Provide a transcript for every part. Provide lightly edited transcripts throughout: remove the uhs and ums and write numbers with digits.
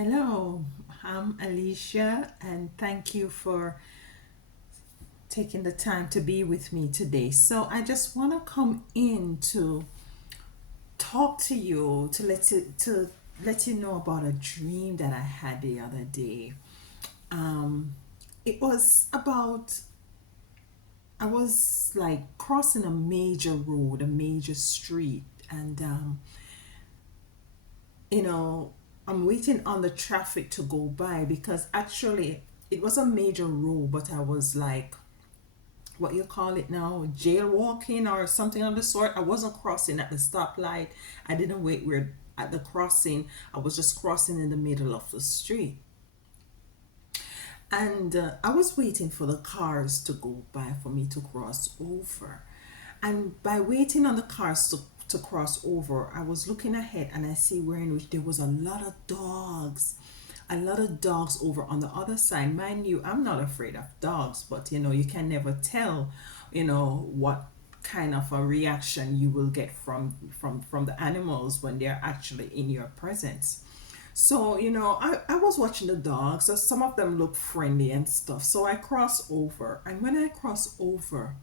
Hello, I'm Alicia, and thank you for taking the time to be with me today. So, I just want to come in to talk to you to let you know about a dream that I had the other day. Um, it was about I was like crossing a major road, a major street, and you know, I'm waiting on the traffic to go by because actually it was a major road, but I was like, what you call it now, jailwalking or something of the sort. I wasn't crossing at the stoplight. I didn't wait where at the crossing. I was just crossing in the middle of the street. And I was waiting for the cars to go by for me to cross over. And by waiting on the cars to cross over, I was looking ahead and I see where in which there was a lot of dogs. A lot of dogs over on the other side. Mind you, I'm not afraid of dogs, but you can never tell, what kind of a reaction you will get from the animals when they're actually in your presence. So, I was watching the dogs. So some of them look friendly and stuff. So I cross over. And when I cross over,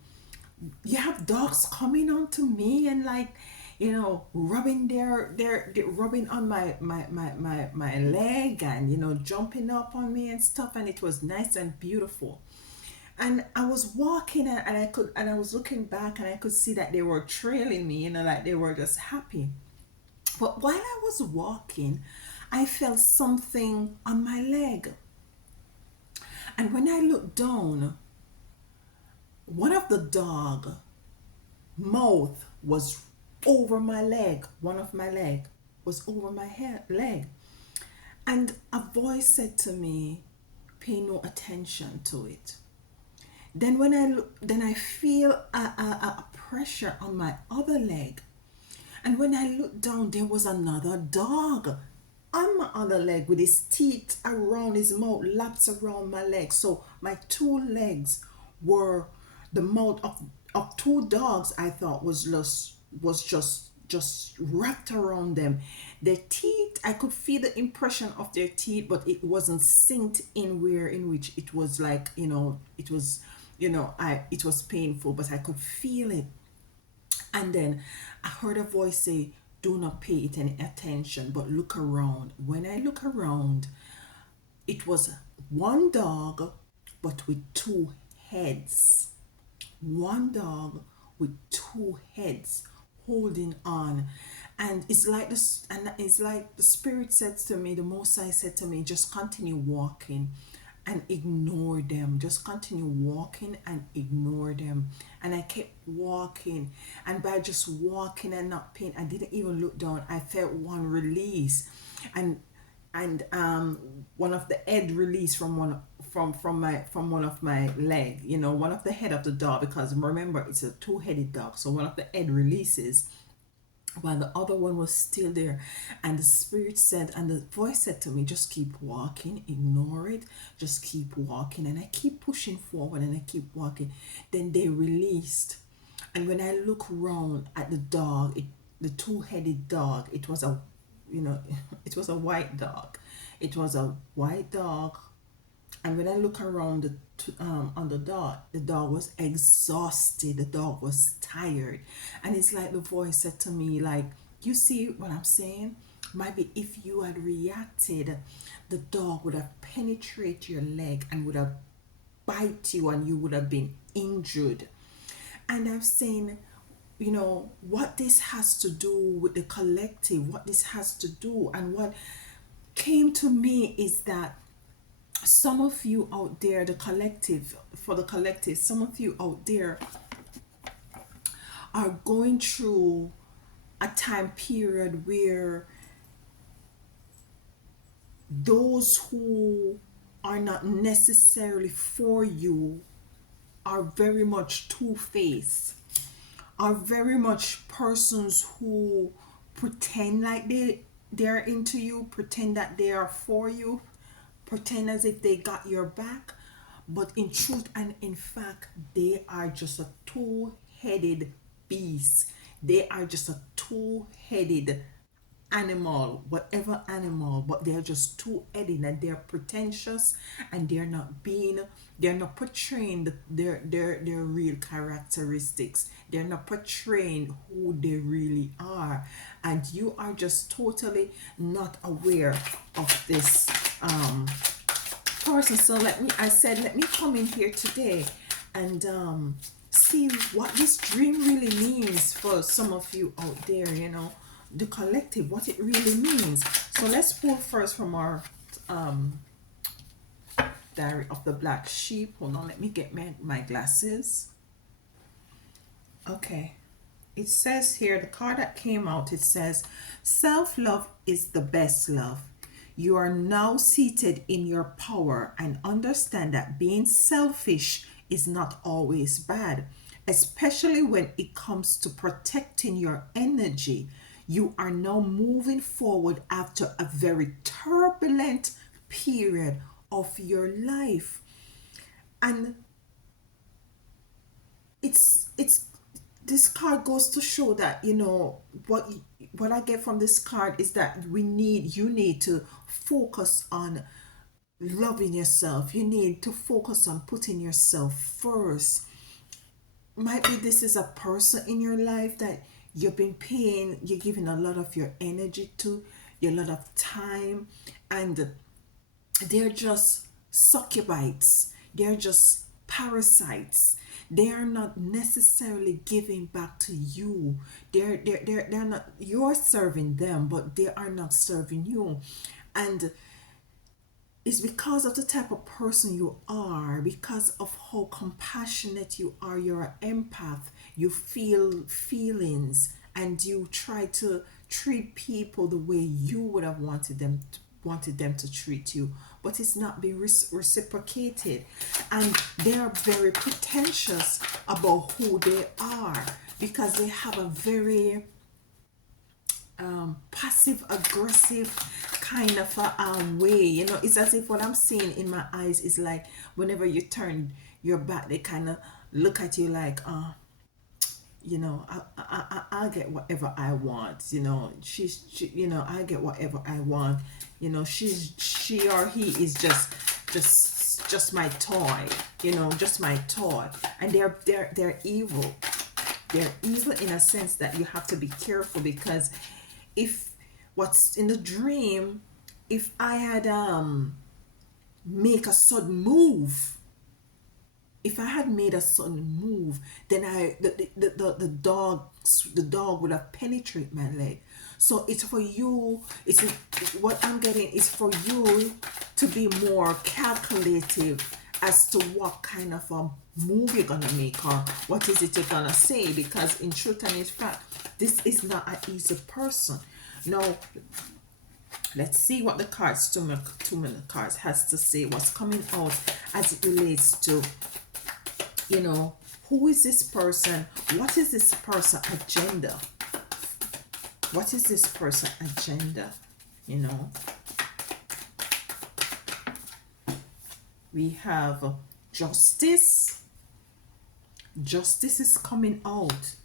you have dogs coming on to me and like, rubbing their rubbing on my leg and, jumping up on me and stuff. And it was nice and beautiful. And I was walking and I was looking back and I could see that they were trailing me, like they were just happy. But while I was walking, I felt something on my leg. And when I looked down, one of the dog mouth was over my leg. One of my leg was over my leg. And a voice said to me, pay no attention to it. Then when I look, then I feel a pressure on my other leg. And when I looked down, there was another dog on my other leg with his teeth around his mouth, laps around my leg. So my two legs were the mouth of two dogs. I thought was just wrapped around them. Their teeth, I could feel the impression of their teeth, but it wasn't synced in where in which it was like, it was, I it was painful, but I could feel it. And then I heard a voice say, do not pay it any attention, but look around. When I look around, it was one dog, but with two heads. One dog with two heads holding on. And it's like the spirit said to me, the most I said to me, just continue walking and ignore them. Just continue walking and ignore them. And I kept walking. And by just walking and not paying, I didn't even look down. I felt one release. And and one of the head released from one of my leg, one of the head of the dog, because remember it's a two-headed dog, so one of the head releases while the other one was still there. And the spirit said, and the voice said to me, just keep walking, ignore it, just keep walking. And I keep pushing forward and I keep walking. Then they released. And when I look around at the dog, the two-headed dog, it was a, it was a white dog. It was a white dog. And when I look around on the dog was exhausted. The dog was tired. And it's like the voice said to me, like, you see what I'm saying? Maybe if you had reacted, the dog would have penetrated your leg and would have bite you and you would have been injured. And I'm saying, what this has to do with the collective, what this has to do, and what came to me is that some of you out there, for the collective, some of you out there are going through a time period where those who are not necessarily for you are very much two-faced, are very much persons who pretend like they're into you, pretend that they are for you, pretend as if they got your back, but in truth and in fact, they are just a two-headed beast. They are just a two-headed animal, whatever animal, but they're just two-headed and they're pretentious, and they're not portraying their real characteristics. They're not portraying who they really are, and you are just totally not aware of this person. So let me come in here today and see what this dream really means for some of you out there, the collective, what it really means. So let's pull first from our Diary of the Black Sheep. Hold on, let me get my glasses. Okay. It says here, the card that came out, it says, self-love is the best love. You are now seated in your power and understand that being selfish is not always bad, especially when it comes to protecting your energy. You are now moving forward after a very turbulent period of your life. And it's this card goes to show that, what I get from this card is that you need to focus on loving yourself. You need to focus on putting yourself first. Might be this is a person in your life that you're giving a lot of your energy to, a lot of time, and they're just succubites. They're just parasites. They are not necessarily giving back to you. They're not, you're serving them, but they are not serving you. And it's because of the type of person you are, because of how compassionate you are. You're an empath. You feel feelings, and you try to treat people the way you would have wanted them to treat you, but it's not being reciprocated. And they are very pretentious about who they are, because they have a very passive aggressive kind of a way. It's as if what I'm seeing in my eyes is like, whenever you turn your back, they kind of look at you like, I'll get whatever I want. I get whatever I want. She or he is just my toy. Just my toy. And they're evil. They're evil in a sense that you have to be careful, because if what's in the dream, if I had make a sudden move, if I had made a sudden move, then the dog would have penetrated my leg. So it's for you. What I'm getting is for you to be more calculative as to what kind of a move you're gonna make, or what is it you're gonna say, because in truth and in fact, this is not an easy person. Now, let's see what the cards, two-minute cards, has to say, what's coming out as it relates to, who is this person? What is this person agenda? What is this person agenda? We have justice. Justice is coming out.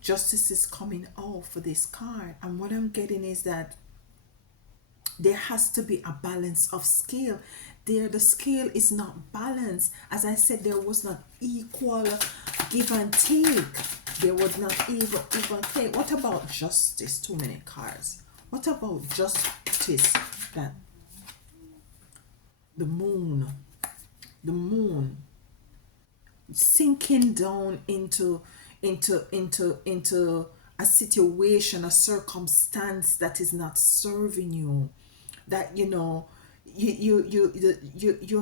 Justice is coming out for this card. And what I'm getting is that there has to be a balance of scale. The scale is not balanced. As I said, there was not equal give and take. There was not even take. What about justice? 2-minute cards. What about justice? That the moon sinking down into a situation, a circumstance that is not serving you, that you're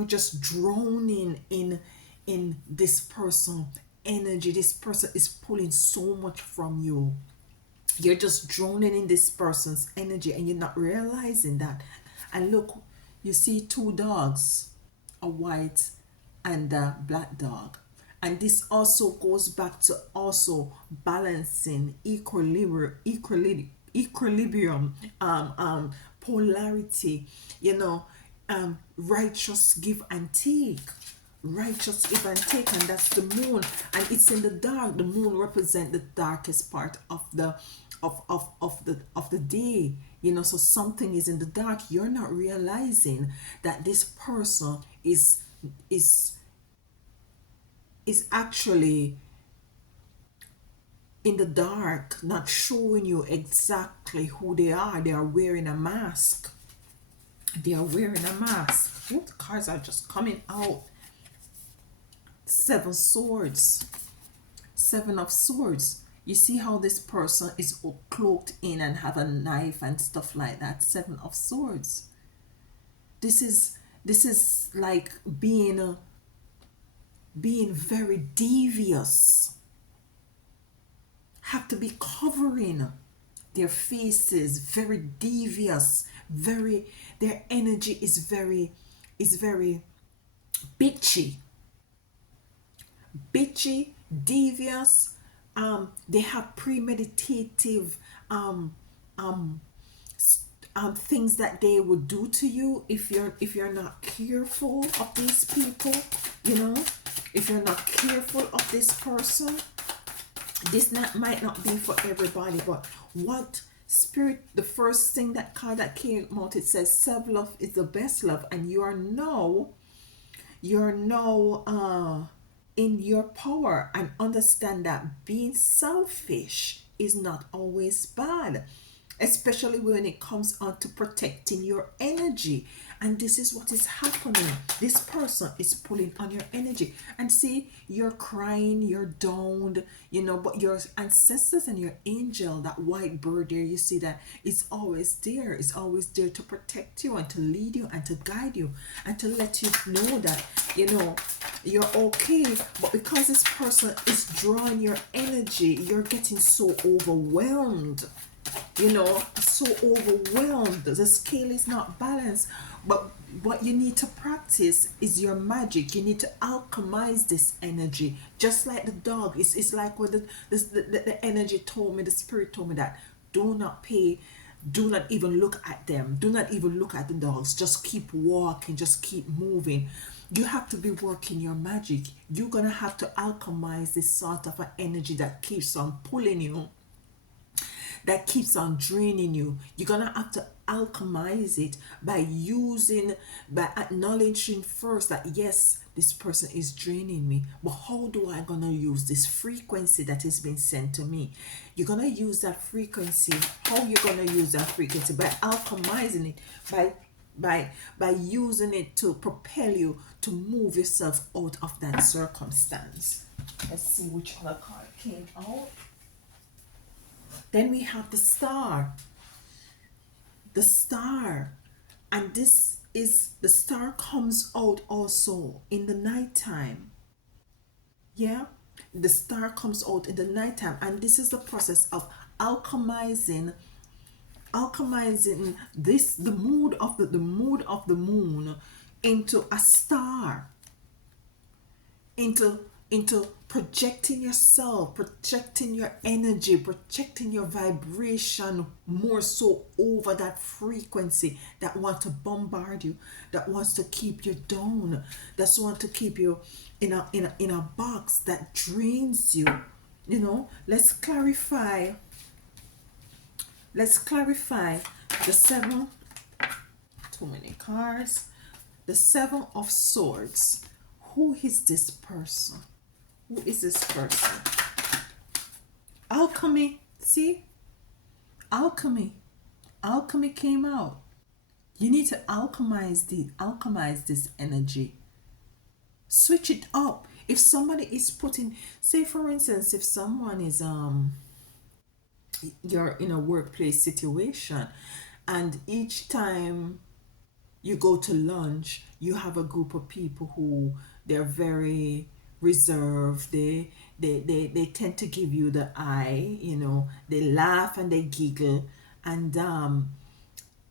just drowning in this person energy. This person is pulling so much from you. You're just drowning in this person's energy, and you're not realizing that. And look, you see two dogs, a white and a black dog. And this also goes back to also balancing equilibrium, polarity, righteous give and take. Righteous give and take, and that's the moon, and it's in the dark. The moon represents the darkest part of of the day, so something is in the dark. You're not realizing that this person is is actually in the dark, not showing you exactly who they are. They are wearing a mask. They are wearing a mask. Ooh, the cards are just coming out. Seven swords. Seven of swords. You see how this person is cloaked in and have a knife and stuff like that. Seven of swords. This is like being very devious. Have to be covering their faces, very devious, very, their energy is very bitchy, devious. They have premeditative um um things that they would do to you if you're not careful of these people, you know if you're not careful of this person. This not might not be for everybody, but what spirit, the first thing, that card that came out, it says self-love is the best love, and you're now in your power, and understand that being selfish is not always bad, especially when it comes on to protecting your energy. And this is what is happening. This person is pulling on your energy, and see, you're crying, you're down, but your ancestors and your angel, that white bird there, you see that is always there. It's always there to protect you and to lead you and to guide you and to let you know that you're okay. But because this person is drawing your energy, you're getting so overwhelmed, so overwhelmed. The scale is not balanced. But what you need to practice is your magic. You need to alchemize this energy, just like the dog. It's like what the energy told me, the spirit told me, that do not even look at them, do not even look at the dogs, just keep walking, just keep moving. You have to be working your magic. You're gonna have to alchemize this sort of an energy that keeps on pulling you, that keeps on draining you. You're gonna have to alchemize it by acknowledging first that yes, this person is draining me, but how do I gonna use this frequency that is being sent to me? You're gonna use that frequency. How you gonna use that frequency? By alchemizing it, by using it to propel you to move yourself out of that circumstance. Let's see which other card came out. Then we have the star. The star. And this is, the star comes out also in the nighttime. Yeah? The star comes out in the nighttime. And this is the process of alchemizing this, the mood of the mood of the moon into a star, into projecting yourself, projecting your energy, projecting your vibration more so over that frequency that wants to bombard you, that wants to keep you down, that wants to keep you in a box that drains you. Let's clarify the seven. Too many cards. The seven of swords. Who is this person? Who is this person? Alchemy. See? Alchemy. Alchemy came out. You need to alchemize this energy. Switch it up. If somebody is putting, say for instance, if someone is you're in a workplace situation, and each time you go to lunch, you have a group of people who, they're very reserved. They tend to give you the eye. They laugh and they giggle, and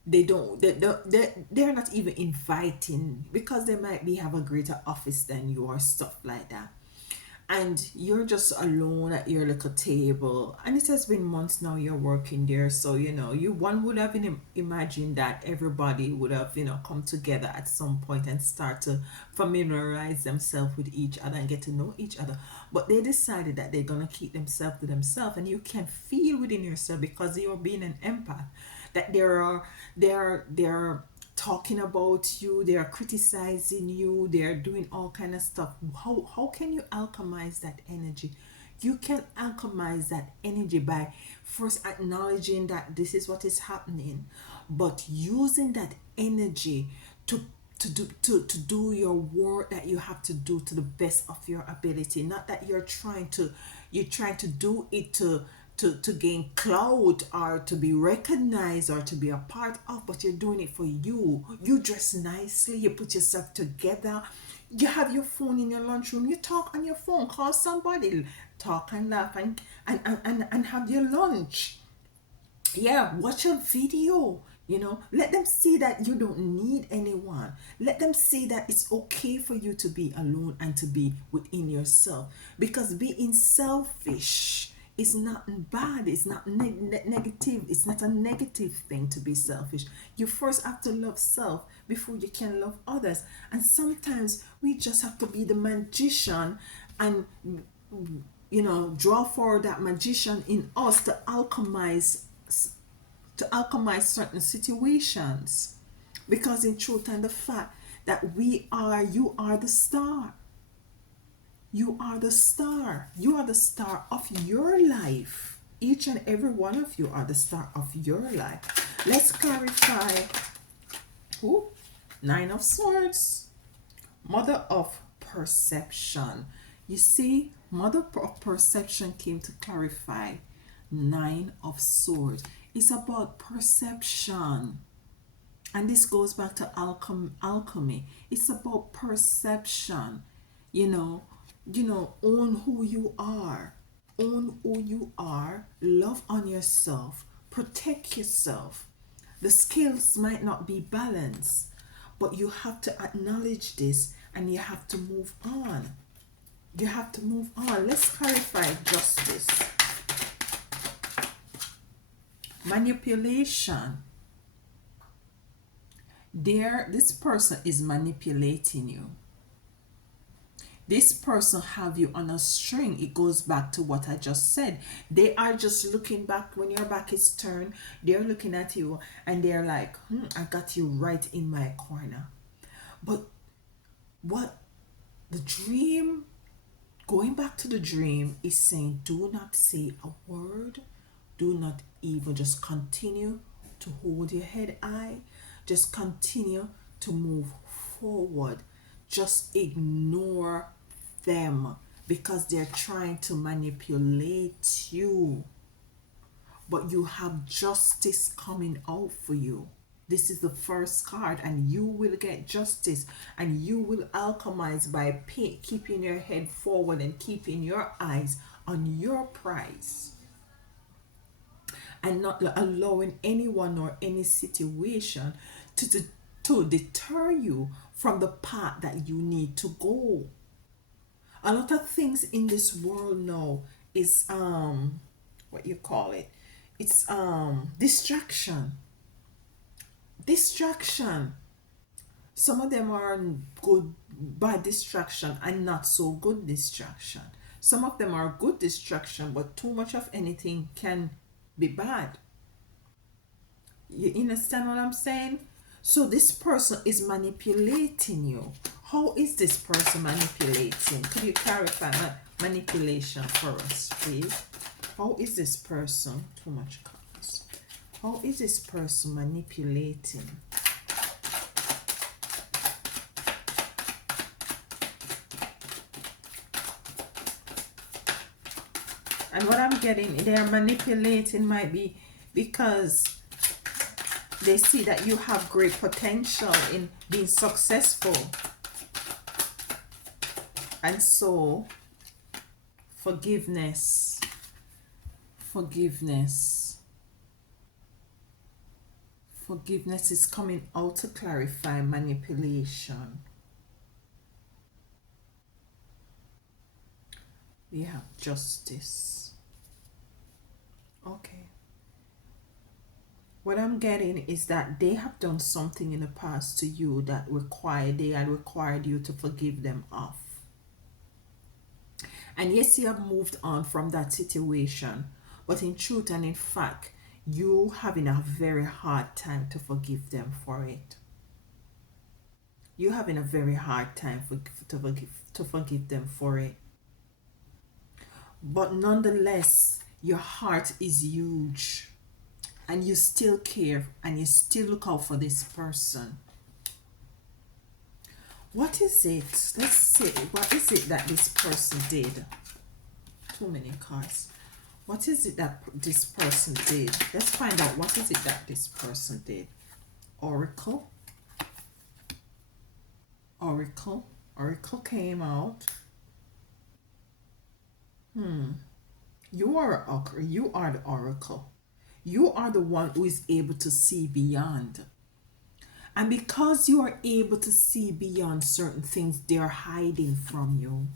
they're not even inviting, because they might be have a greater office than you or stuff like that. and you're just alone at your little table, and it has been months now you're working there. So you one would have imagined that everybody would have come together at some point and start to familiarize themselves with each other and get to know each other. But they decided that they're gonna keep themselves to themselves, and you can feel within yourself, because you're being an empath, that there are talking about you, they are criticizing you, they are doing all kind of stuff. How can you alchemize that energy? You can alchemize that energy by first acknowledging that this is what is happening, but using that energy to to do your work that you have to do to the best of your ability. Not that you're trying to do it to gain clout or to be recognized or to be a part of, but you're doing it for you. You dress nicely, you put yourself together, you have your phone in your lunchroom, you talk on your phone, call somebody, talk and laugh, and have your lunch. Yeah, watch a video. Let them see that you don't need anyone. Let them see that it's okay for you to be alone and to be within yourself, because being selfish is not bad. It's not negative. It's not a negative thing to be selfish. You first have to love self before you can love others. And sometimes we just have to be the magician and draw forward that magician in us to alchemize certain situations. Because in truth and the fact that you are the star. You are the star. You are the star of your life. Each and every one of you are the star of your life. Let's clarify who? Nine of Swords. Mother of Perception. You see, Mother of Perception came to clarify Nine of Swords. It's about perception. And this goes back to alchemy. It's about perception. You know, own who you are. Own who you are. Love on yourself. Protect yourself. The scales might not be balanced, but you have to acknowledge this and you have to move on. You have to move on. Let's clarify justice. Manipulation. This person is manipulating you. This person have you on a string. It goes back to what I just said. They are just looking back when your back is turned. They're looking at you and they're like, I got you right in my corner. But what the dream, going back to the dream, is saying, do not say a word. Do not even, just continue to hold your head high. Just continue to move forward. Just ignore them, because they're trying to manipulate you. But you have justice coming out for you. This is the first card, and you will get justice, and you will alchemize by keeping your head forward and keeping your eyes on your prize, and not allowing anyone or any situation to deter you from the path that you need to go. A lot of things in this world now is what you call it, it's distraction. Some of them are good, bad distraction, and not so good distraction. Some of them are good distraction, but too much of anything can be bad. You understand what I'm saying? So this person is manipulating you. How is this person manipulating? Could you clarify manipulation for us, please? How is this person? Too much cards. How is this person manipulating? And what I'm getting, they are manipulating might be because they see that you have great potential in being successful. And so, forgiveness. Forgiveness is coming out to clarify manipulation. We have justice. Okay. What I'm getting is that they have done something in the past to you that they had required you to forgive them of. And yes, you have moved on from that situation, but in truth and in fact, you having a very hard time to forgive them for it. You're having a very hard time to forgive them for it. But nonetheless, your heart is huge and you still care and you still look out for this person. What is it? Let's see. What is it that this person did? Too many cards. What is it that this person did? Let's find out what is it that this person did. Oracle. Oracle. Oracle came out. You are the oracle. You are the one who is able to see beyond. And because you are able to see beyond certain things, they're hiding from you.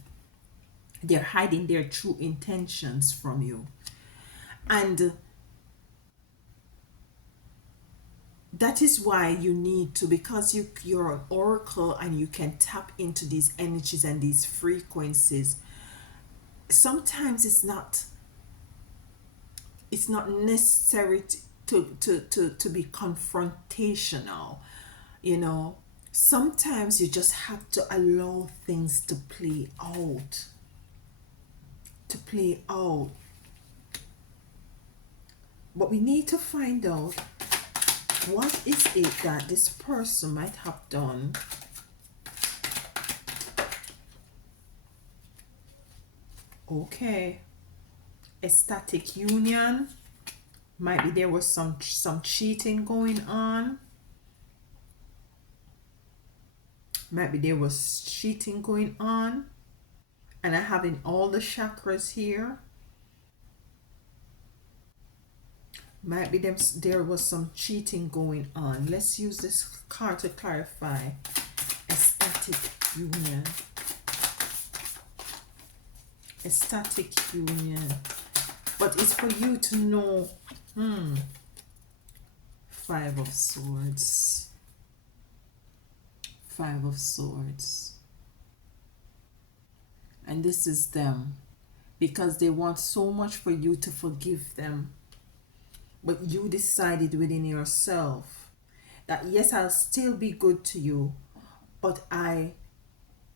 They're hiding their true intentions from you. And that is why you need to, because you're an oracle and you can tap into these energies and these frequencies. Sometimes it's not necessary to be confrontational, you know. Sometimes you just have to allow things to play out. But we need to find out what is it that this person might have done. Okay. Ecstatic union. Might be there was some cheating going on. Maybe there was cheating going on. And I'm having all the chakras here. Might be there was some cheating going on. Let's use this card to clarify. Ecstatic union. Ecstatic union. But it's for you to know. Five of Swords. Five of Swords. And this is them. Because they want so much for you to forgive them. But you decided within yourself that yes, I'll still be good to you, but I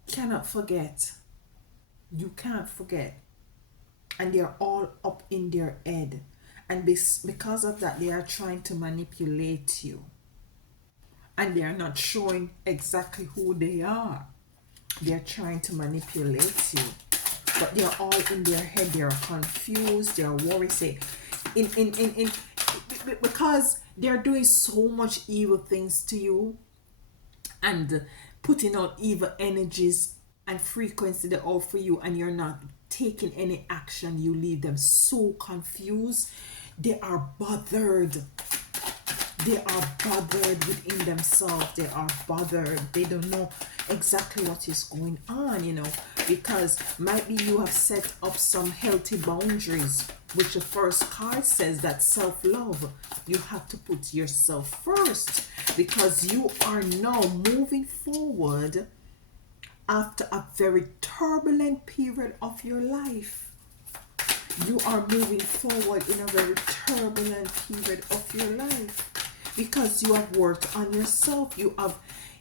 cannot forget. You can't forget. And they're all up in their head. And because of that, they are trying to manipulate you. And they are not showing exactly who they are. They're trying to manipulate you. But they're all in their head. They're confused. They're worried. Because they're doing so much evil things to you and putting out evil energies and frequency they offer you, and you're not taking any action. You leave them so confused. They are bothered. They are bothered within themselves. They are bothered. They don't know exactly what is going on, you know, because maybe you have set up some healthy boundaries, which the first card says that self-love. You have to put yourself first because you are now moving forward after a very turbulent period of your life. You are moving forward in a very turbulent period of your life because you have worked on yourself. You have,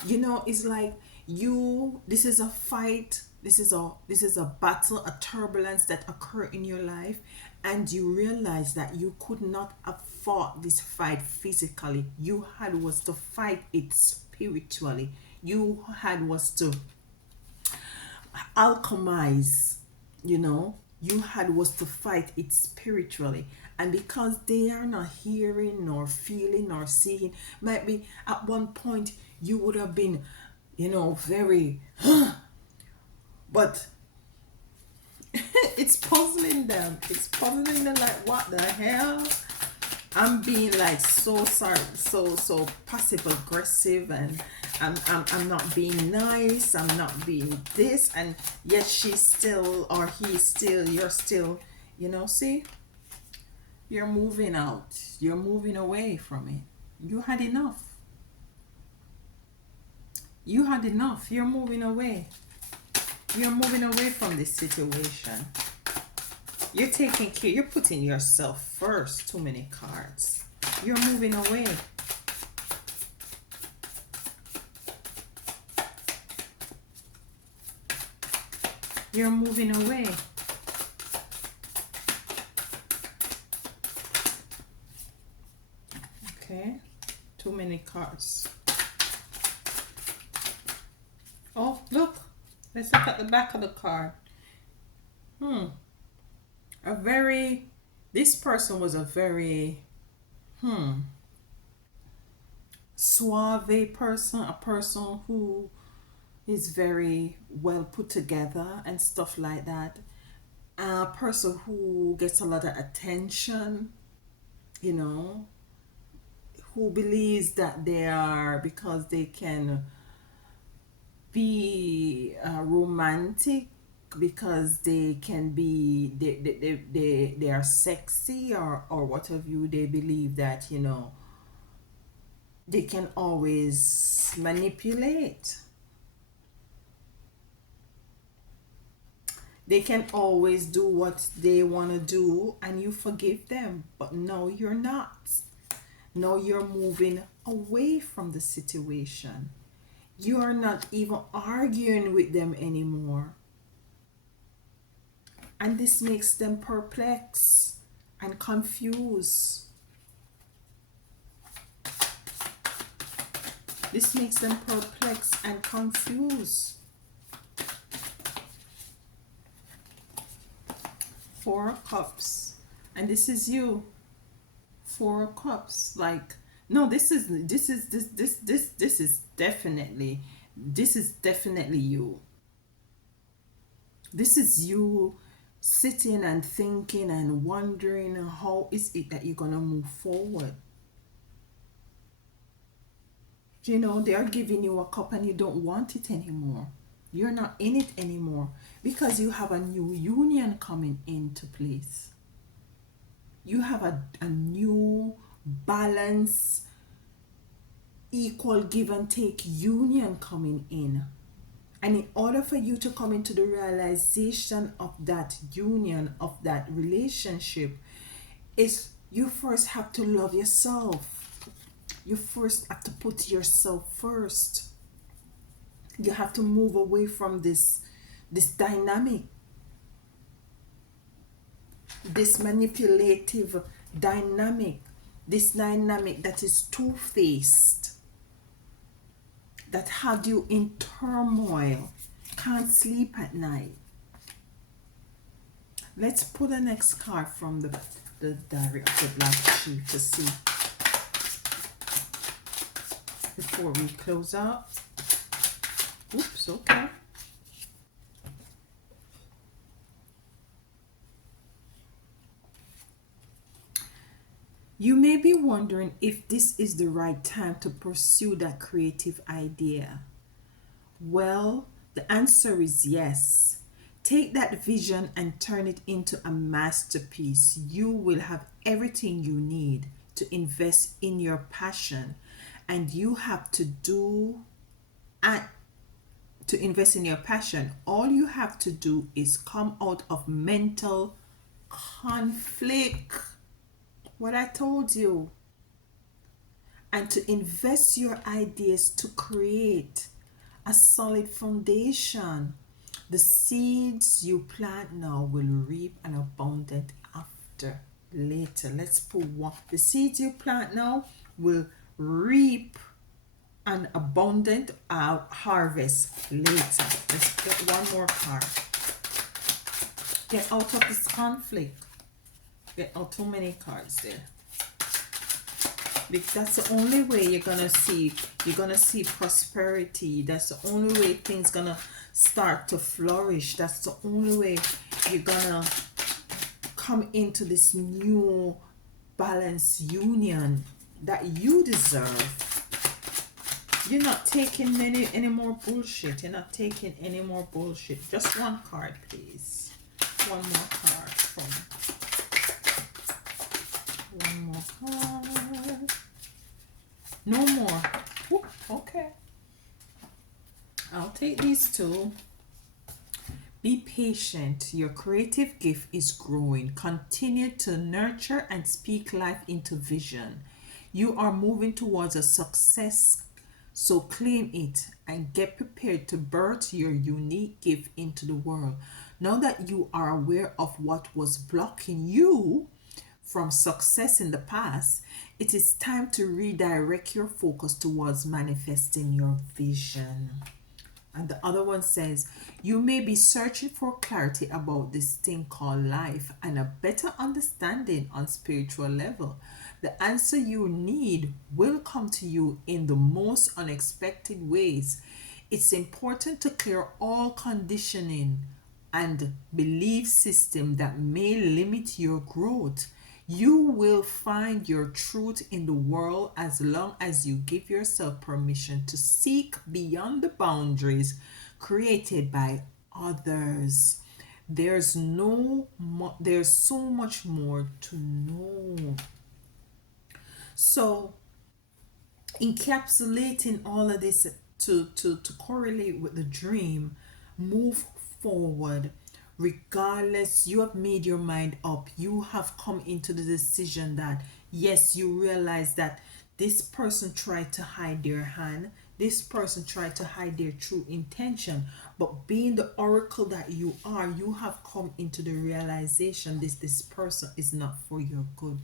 you know, it's like this is a fight, this is a battle, a turbulence that occur in your life, and you realize that you could not have fought this fight physically. You had was to fight it spiritually. You had was to alchemize, you know. You had was to fight it spiritually. And because they are not hearing nor feeling nor seeing, might be at one point you would have been, you know, very but it's puzzling them. It's puzzling them like, what the hell? I'm being like so sorry, so passive aggressive, and I'm not being nice. I'm not being this, and yet she's still, or he's still, you're still, see, you're moving out. You're moving away from it. You had enough. You had enough. You're moving away. You're moving away from this situation. You're taking care. You're putting yourself first. Too many cards. You're moving away. You're moving away. Okay. Too many cards. Oh, look. Let's look at the back of the card. A very, this person was a very, suave person, a person who is very well put together and stuff like that. A person who gets a lot of attention, you know, who believes that they are, because they can be romantic, because they can be, they are sexy, or what have you. They believe that, they can always manipulate. They can always do what they want to do, and you forgive them. But no, you're not. No, you're moving away from the situation. You're not even arguing with them anymore. And this makes them perplexed and confused. This makes them perplexed and confused. Four of Cups. And this is you. Four of Cups. Like, no, this is definitely, this is definitely you. This is you sitting and thinking and wondering, how is it that you're gonna move forward. They are giving you a cup and you don't want it anymore. You're not in it anymore, because you have a new union coming into place. You have a new balance, equal give and take union coming in. And in order for you to come into the realization of that union, of that relationship, is you first have to love yourself. You first have to put yourself first. You have to move away from this dynamic, this manipulative dynamic, this dynamic that is two-faced, that had you in turmoil, can't sleep at night. Let's pull the next card from the diary of the Black Sheep to see, before we close out. Oops, okay. You may be wondering if this is the right time to pursue that creative idea. Well, the answer is yes. Take that vision and turn it into a masterpiece. You will have everything you need to invest in your passion, and you have to do and to invest in your passion. All you have to do is come out of mental conflict, what I told you, and to invest your ideas to create a solid foundation. The seeds you plant now will reap an abundant after later. Let's put one. The seeds you plant now will reap an abundant harvest later. Let's get one more card. Get out of this conflict. Get out too many cards there. Because that's the only way you're gonna see prosperity. That's the only way things gonna start to flourish. That's the only way you're gonna come into this new balanced union that you deserve. You're not taking any more bullshit. You're not taking any more bullshit. Just one card, please. One more card from. One more card. No more. Ooh, okay. I'll take these two. Be patient. Your creative gift is growing. Continue to nurture and speak life into vision. You are moving towards a success, so claim it and get prepared to birth your unique gift into the world. Now that you are aware of what was blocking you from success in the past, it is time to redirect your focus towards manifesting your vision. And the other one says, you may be searching for clarity about this thing called life and a better understanding on spiritual level. The answer you need will come to you in the most unexpected ways. It's important to clear all conditioning and belief system that may limit your growth. You will find your truth in the world as long as you give yourself permission to seek beyond the boundaries created by others. There's so much more to know. So encapsulating all of this to correlate with the dream, move forward. Regardless, you have made your mind up. You have come into the decision that yes, you realize that this person tried to hide their hand, this person tried to hide their true intention, but being the oracle that you are, you have come into the realization this person is not for your good.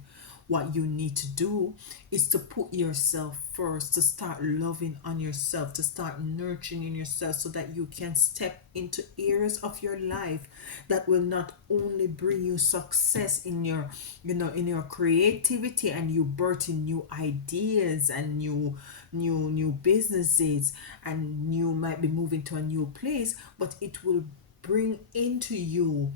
What you need to do is to put yourself first, to start loving on yourself, to start nurturing yourself so that you can step into areas of your life that will not only bring you success in your, in your creativity, and you birthing new ideas and new businesses, and you might be moving to a new place, but it will bring into you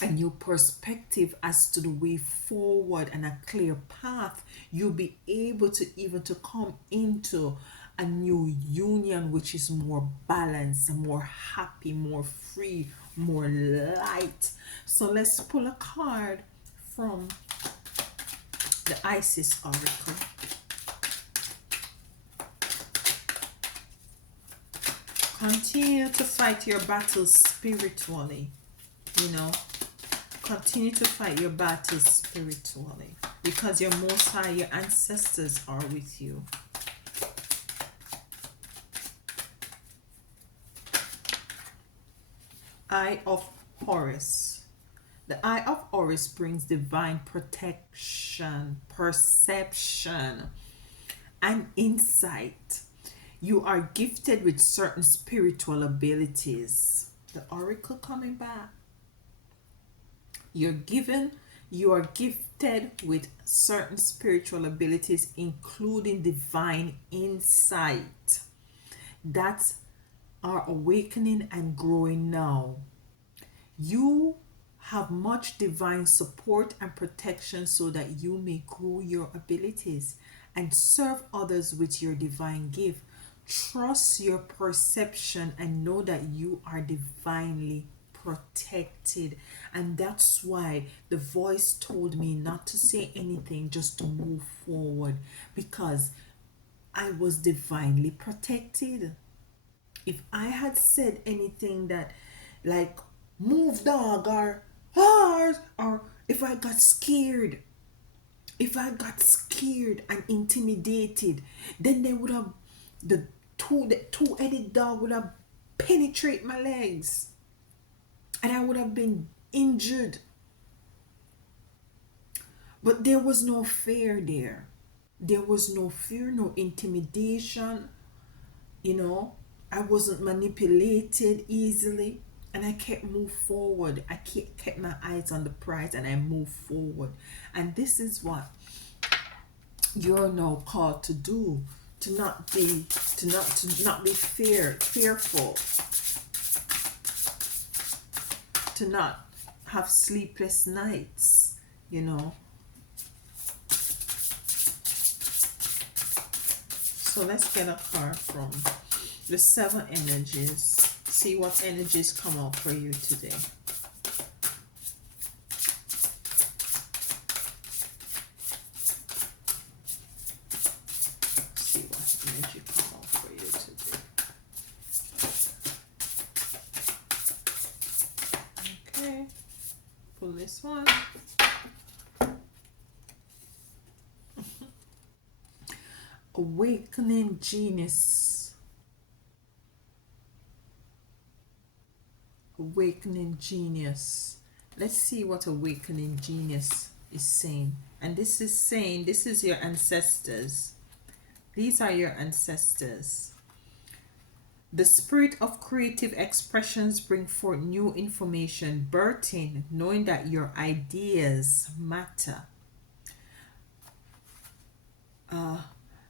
a new perspective as to the way forward and a clear path. You'll be able to even to come into a new union which is more balanced, more happy, more free, more light. So let's pull a card from the Isis Oracle. Continue to fight your battles spiritually, continue to fight your battles spiritually, because your Most High, your ancestors are with you. Eye of Horus. The Eye of Horus brings divine protection, perception, and insight. You are gifted with certain spiritual abilities. The Oracle coming back. You are gifted with certain spiritual abilities, including divine insight, that are awakening and growing now. You have much divine support and protection so that you may grow your abilities and serve others with your divine gift. Trust your perception and know that you are divinely protected. And that's why the voice told me not to say anything, just to move forward, because I was divinely protected. If I had said anything that, like, move dog, or if I got scared, and intimidated, then they would have, the two-headed dog would have penetrated my legs and I would have been injured. But there was no fear there. There was no fear, no intimidation. I wasn't manipulated easily. And I kept move forward. I kept my eyes on the prize and I moved forward. And this is what you're now called to do. To not be fearful. To not have sleepless nights, So let's get a card from the 7 energies. See what energies come out for you today. See what energy come out for you today. Okay. Pull this one. Awakening genius. Awakening genius. Let's see what awakening genius is saying. And this is saying, this is your ancestors. These are your ancestors. The spirit of creative expressions bring forth new information, birthing, knowing that your ideas matter.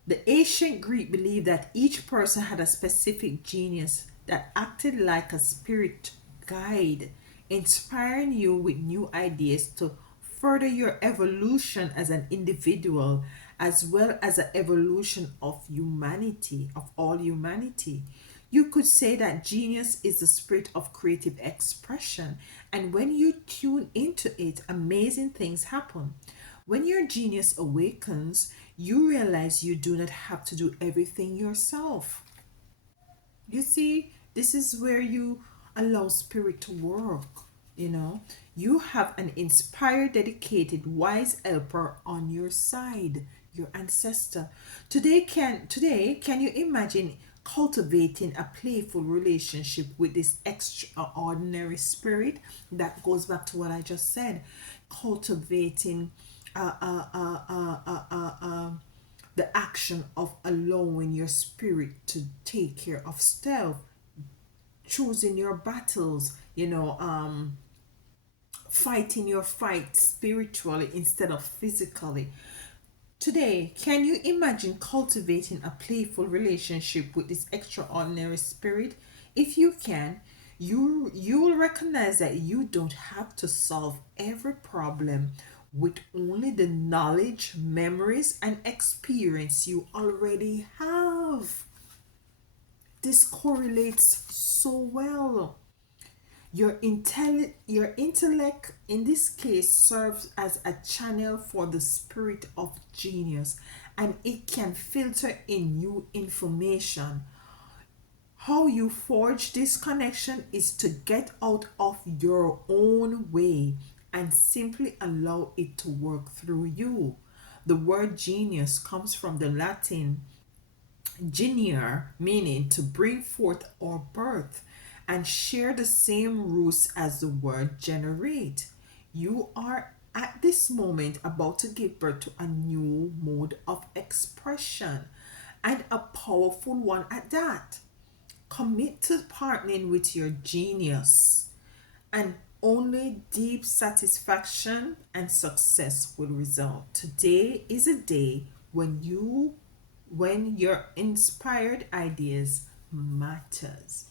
The ancient Greek believed that each person had a specific genius that acted like a spirit guide, inspiring you with new ideas to further your evolution as an individual, as well as the evolution of humanity, of all humanity. You could say that genius is the spirit of creative expression, and when you tune into it, amazing things happen. When your genius awakens, you realize you do not have to do everything yourself. You see, this is where you allow spirit to work. You know, you have an inspired, dedicated, wise helper on your side, your ancestor. Today, can you imagine cultivating a playful relationship with this extraordinary spirit? That goes back to what I just said. Cultivating uh, uh, uh, uh, uh, uh, uh, the action of allowing your spirit to take care of self, choosing your battles, fighting your fight spiritually instead of physically. Today, can you imagine cultivating a playful relationship with this extraordinary spirit? If you can, you will recognize that you don't have to solve every problem with only the knowledge, memories, and experience you already have. This correlates so well. Your intellect in this case serves as a channel for the spirit of genius, and it can filter in new information. How you forge this connection is to get out of your own way and simply allow it to work through you. The word genius comes from the Latin genier, meaning to bring forth or birth, and share the same roots as the word generate. You are at this moment about to give birth to a new mode of expression, and a powerful one at that. Commit to partnering with your genius, and only deep satisfaction and success will result. Today is a day when your inspired ideas matters.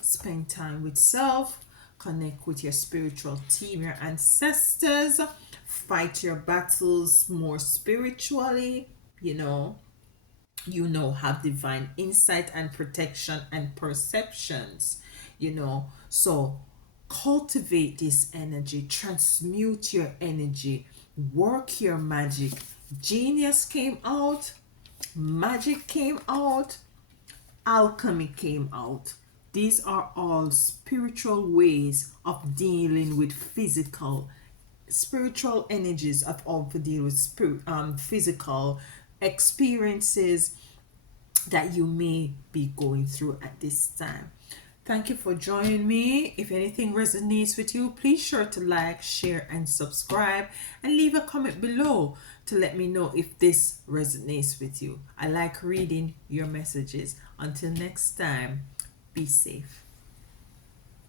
Spend time with self, connect with your spiritual team, your ancestors, fight your battles more spiritually, you know, have divine insight and protection and perceptions, so cultivate this energy, transmute your energy, work your magic. Genius came out, magic came out, alchemy came out. These are all spiritual ways of dealing with spiritual energies of all to deal with physical experiences that you may be going through at this time. Thank you for joining me. If anything resonates with you, please sure to like, share, and subscribe, and leave a comment below to let me know if this resonates with you. I like reading your messages. Until next time, be safe.